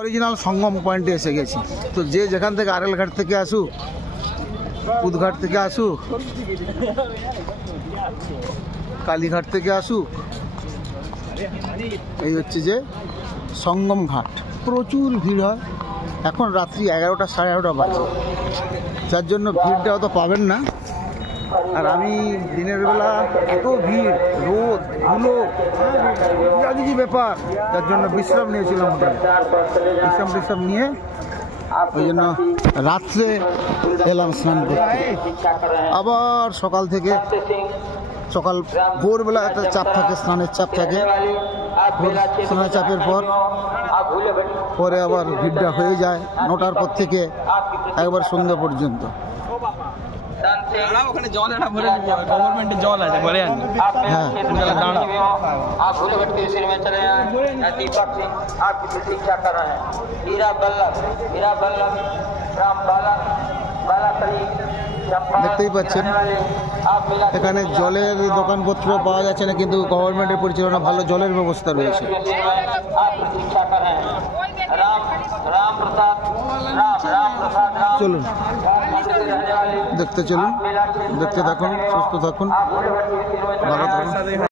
Original সঙ্গম পয়েন্টে এসে গেছি। তো যে যেখান থেকে আরেল ঘাট থেকে আসুক, উদঘাট থেকে আসুক, কালীঘাট থেকে আসুক, এই হচ্ছে যে সঙ্গম ঘাট। প্রচুর ভিড় হয়। এখন রাত্রি 11টা সাড়ে 11টা বাজে, যার জন্য ভিড়টা অত পাবেন না। আর আমি দিনের বেলা এত ভিড়, রোদ, ধুলো, কিছু ব্যাপার, যার জন্য বিশ্রাম নিয়েছিলাম হোটেলে। বিশ্রাম নিয়ে ওই জন্য রাত্রে এলাম স্নান করতে। আবার সকাল থেকে ভোরবেলা একটা চাপ থাকে, স্নানের চাপ থাকে। স্নানের চাপের পরে আবার ভিড়টা হয়ে যায় 9টার পর থেকে একবার সন্ধ্যা পর্যন্ত। ওখানে জল একটা ভরে গভর্নমেন্টের জল আছে, ভরে আনি। হ্যাঁ, দেখতেই পাচ্ছেন এখানে জলের দোকানপত্র পাওয়া যাচ্ছে না, কিন্তু গভর্নমেন্টের পরিচালনা ভালো জলের ব্যবস্থা রয়েছে। চলুন দেখতে থাকুন, সুস্থ থাকুন, ভালো থাকুন।